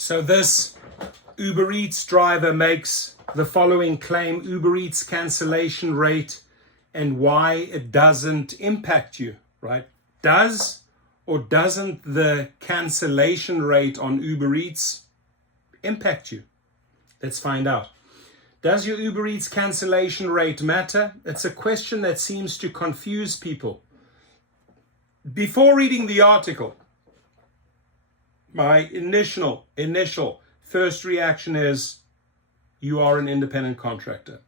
So this Uber Eats driver makes the following claim: Uber Eats cancellation rate and why it doesn't impact you, right? Does or doesn't the cancellation rate on Uber Eats impact you? Let's find out. Does your Uber Eats cancellation rate matter? It's a question that seems to confuse people. Before reading the article, my initial first reaction is you are an independent contractor.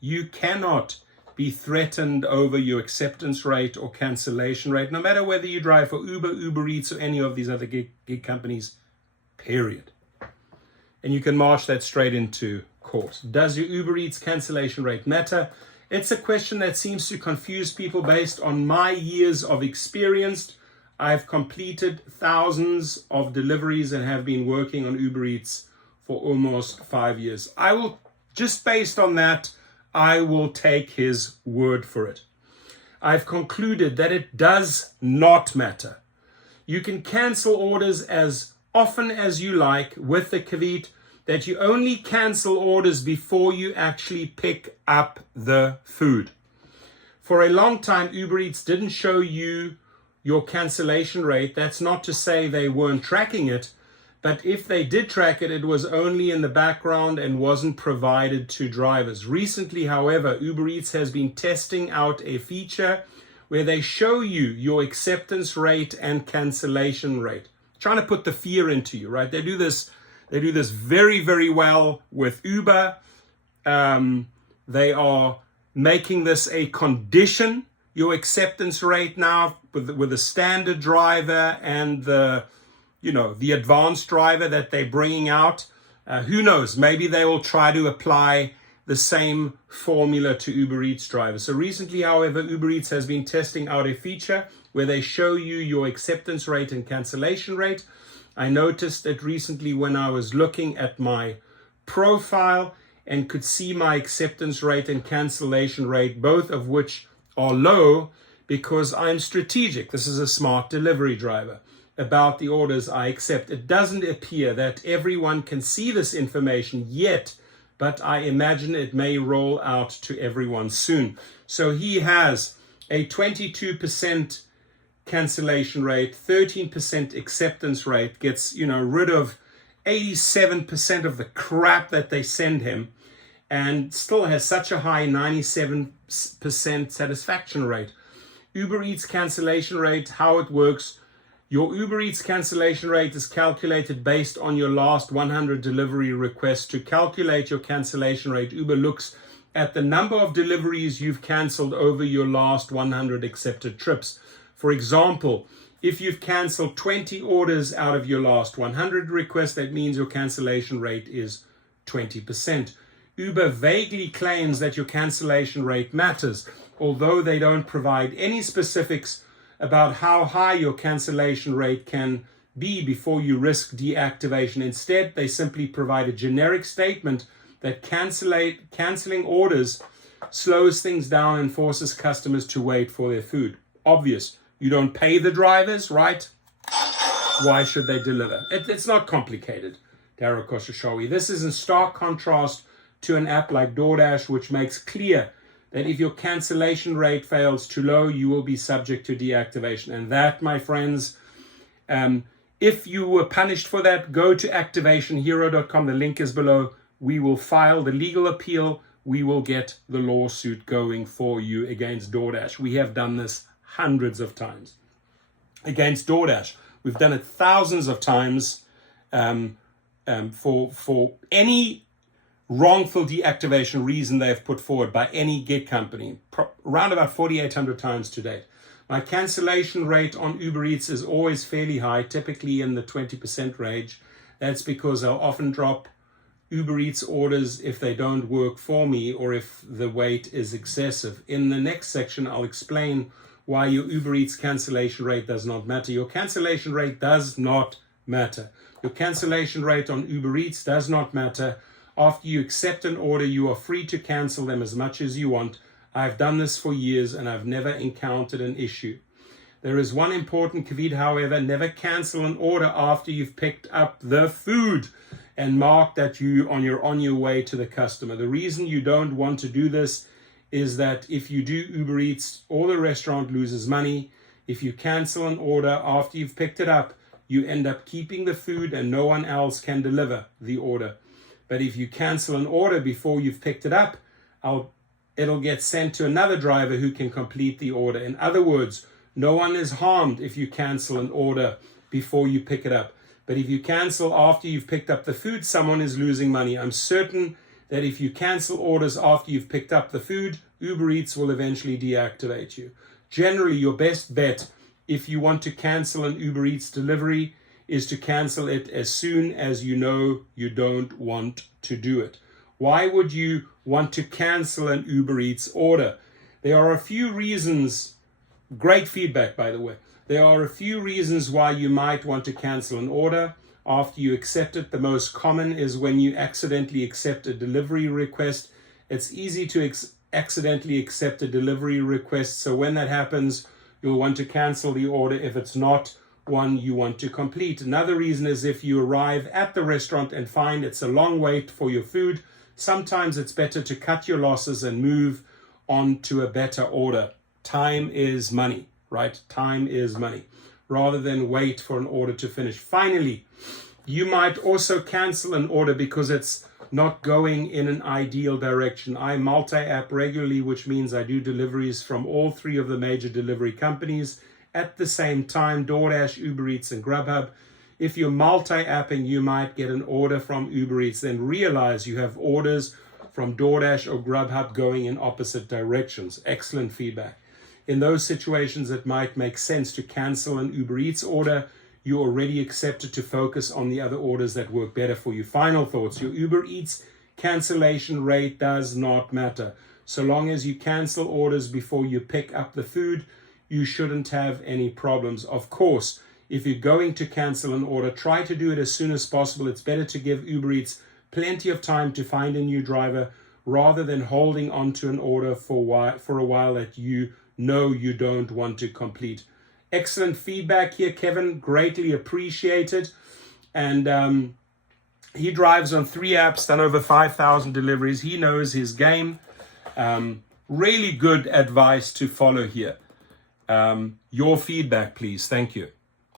You cannot be threatened over your acceptance rate or cancellation rate, no matter whether you drive for Uber, Uber Eats, or any of these other gig companies, period. And you can march that straight into court. Does your Uber Eats cancellation rate matter? It's a question that seems to confuse people based on my years of experience. I've completed thousands of deliveries and have been working on Uber Eats for almost 5 years. Just based on that, I will take his word for it. I've concluded that it does not matter. You can cancel orders as often as you like, with the caveat that you only cancel orders before you actually pick up the food. For a long time, Uber Eats didn't show you your cancellation rate. That's not to say they weren't tracking it, but if they did track it, it was only in the background and wasn't provided to drivers. Recently, however, Uber Eats has been testing out a feature where they show you your acceptance rate and cancellation rate, trying to put the fear into you, right? They do this very, very well with Uber. They are making this a condition, your acceptance rate now with the standard driver and the advanced driver that they're bringing out. Who knows? Maybe they will try to apply the same formula to Uber Eats drivers. So recently, however, Uber Eats has been testing out a feature where they show you your acceptance rate and cancellation rate. I noticed it recently when I was looking at my profile and could see my acceptance rate and cancellation rate, both of which are low, because I'm strategic. This is a smart delivery driver about the orders I accept. It doesn't appear that everyone can see this information yet, but I imagine it may roll out to everyone soon. So he has a 22% cancellation rate, 13% acceptance rate, gets rid of 87% of the crap that they send him, and still has such a high 97% satisfaction rate. Uber Eats cancellation rate, how it works: your Uber Eats cancellation rate is calculated based on your last 100 delivery requests. To calculate your cancellation rate, Uber looks at the number of deliveries you've canceled over your last 100 accepted trips. For example, if you've canceled 20 orders out of your last 100 requests, that means your cancellation rate is 20%. Uber vaguely claims that your cancellation rate matters, although they don't provide any specifics about how high your cancellation rate can be before you risk deactivation. Instead, they simply provide a generic statement that canceling orders slows things down and forces customers to wait for their food. Obvious. You don't pay the drivers, right? Why should they deliver? It's not complicated, Darryl Koshashawi. This is in stark contrast to an app like DoorDash, which makes clear that if your cancellation rate fails too low, you will be subject to deactivation. And that, my friends, if you were punished for that, go to activationhero.com. The link is below. We will file the legal appeal. We will get the lawsuit going for you against DoorDash. We have done this hundreds of times against DoorDash. We've done it thousands of times for any wrongful deactivation reason they have put forward by any gig company, around about 4,800 times to date. My cancellation rate on Uber Eats is always fairly high, typically in the 20% range. That's because I'll often drop Uber Eats orders if they don't work for me or if the wait is excessive. In the next section, I'll explain why your Uber Eats cancellation rate does not matter. Your cancellation rate does not matter. Your cancellation rate on Uber Eats does not matter. After you accept an order, you are free to cancel them as much as you want. I've done this for years and I've never encountered an issue. There is one important caveat, however: never cancel an order after you've picked up the food and mark that you're on your way to the customer. The reason you don't want to do this is that if you do Uber Eats, all the restaurant loses money. If you cancel an order after you've picked it up, you end up keeping the food and no one else can deliver the order. But if you cancel an order before you've picked it up, it'll get sent to another driver who can complete the order. In other words, no one is harmed if you cancel an order before you pick it up. But if you cancel after you've picked up the food, someone is losing money. I'm certain that if you cancel orders after you've picked up the food, Uber Eats will eventually deactivate you. Generally, your best bet if you want to cancel an Uber Eats delivery is to cancel it as soon as you know you don't want to do it. Why would you want to cancel an Uber Eats order? There are a few reasons. Great feedback, by the way. There are a few reasons why you might want to cancel an order after you accept it. The most common is when you accidentally accept a delivery request. It's easy to accidentally accept a delivery request, so when that happens, you'll want to cancel the order if it's not one you want to complete. Another reason is if you arrive at the restaurant and find it's a long wait for your food. Sometimes it's better to cut your losses and move on to a better order. Time is money, right? Time is money, rather than wait for an order to finish. Finally, you might also cancel an order because it's not going in an ideal direction. I multi-app regularly, which means I do deliveries from all three of the major delivery companies at the same time: DoorDash, Uber Eats, and Grubhub. If you're multi-apping, you might get an order from Uber Eats, then realize you have orders from DoorDash or Grubhub going in opposite directions. Excellent feedback. In those situations, it might make sense to cancel an Uber Eats order. You already accepted to focus on the other orders that work better for you. Final thoughts: your Uber Eats cancellation rate does not matter. So long as you cancel orders before you pick up the food, you shouldn't have any problems. Of course, if you're going to cancel an order, try to do it as soon as possible. It's better to give Uber Eats plenty of time to find a new driver rather than holding on to an order for a while that you know you don't want to complete. Excellent feedback here, Kevin. Greatly appreciated. And he drives on 3 apps, done over 5,000 deliveries. He knows his game. Really good advice to follow here. Your feedback, please. Thank you.